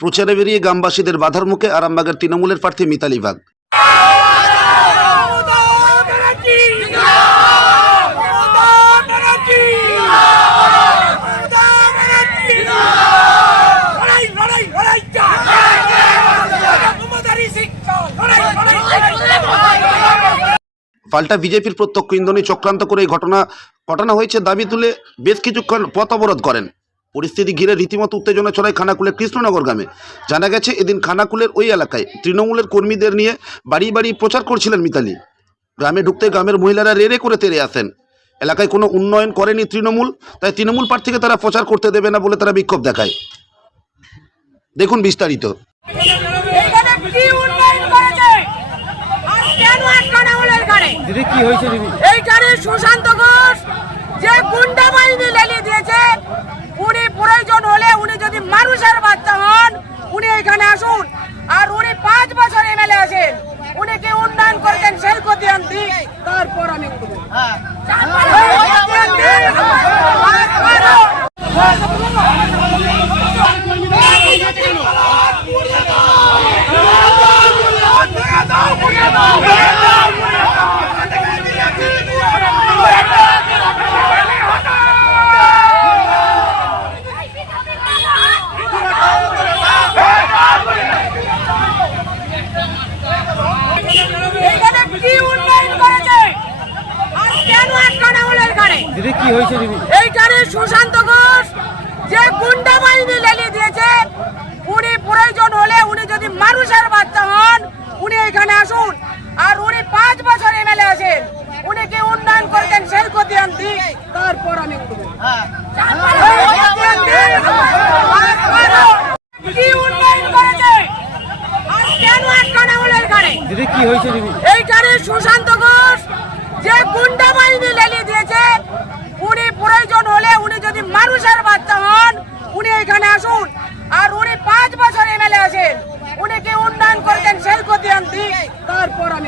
প্রচারে বেরিয়ে গ্রামবাসীদের বাধার মুখে আরামবাগের তৃণমূলের প্রার্থী মিতালি বাগ। পাল্টা বিজেপির প্রত্যক্ষ ইন্ধনে চক্রান্ত করে এই ঘটনা ঘটনা হয়েছে দাবি তুলে বেশ কিছুক্ষণ পথ অবরোধ করেন। পরিস্থিতি ঘিরে রীতিমতো উত্তেজনা ছড়ায় খানাকুলের কৃষ্ণনগর গ্রামে। জানা গেছে এদিন খানাকুলের ওই এলাকায় তৃণমূলের কর্মীদের নিয়ে বাড়ি বাড়ি প্রচার করছিলেন মিতালি। গ্রামে ঢুকতে গ্রামের মহিলারা রেড়ে করে তেড়ে আসেন। এলাকায় কোনো উন্নয়ন করেনি তৃণমূল তাই তৃণমূল প্রার্থীকে তারা প্রচার করতে দেবে না বলে তারা বিক্ষোভ দেখায়। দেখুন বিস্তারিত। এখানে কি উন্নয়ন করেছে? আর কেন আটকানো হলো এখানে দিদি কি হয়েছে দিদি? এইখানে সুশান্ত ঘোষ যে গুন্ডা বাহিনী লেলিয়ে দিয়েছে উনি প্রয়োজন হলে উনি যদি মানুষের বাচ্চা হন, উনি এখানে আসুন। আর উনি পাঁচ বছর এমএলএ আছেন। উনি কি উন্নয়ন করেছেন সেই খতিয়ান দিক তারপর আমি উঠবো খতিয়ান দিক, তারপর এখানে কি উন্নয়ন করেছে আর কেন আটকানো হলো এখানে দিদি কি হয়েছে দিদি? এইখানে সুশান্ত ঘোষ যে গুন্ডা বাহিনী লেলিয়ে দিয়েছে উনি প্রয়োজন হলে উনি যদি মানুষের বাচ্চা হন উনি এখানে আসুন। আর উনি পাঁচ বছর এমএলএ আছেন উনি কি উন্নয়ন করেছেন সেই খতিয়ান দিক তারপর আমি উঠবো হলো এখানে? দিদি কি হয়েছে দিদি? এইখানে সুশান্ত ঘোষ যে গুন্ডা বাহিনী লেলিয়ে দিয়েছে উনি প্রয়োজন হলে উনি যদি মানুষের বাচ্চা হন উনি এখানে আসুন আর উনি পাঁচ বছর এমএলএ আছেন উনি কি উন্নয়ন করেছেন সেই খতিয়ান দিক তারপর আমি উঠবো এই খতিয়ান দিক, তারপর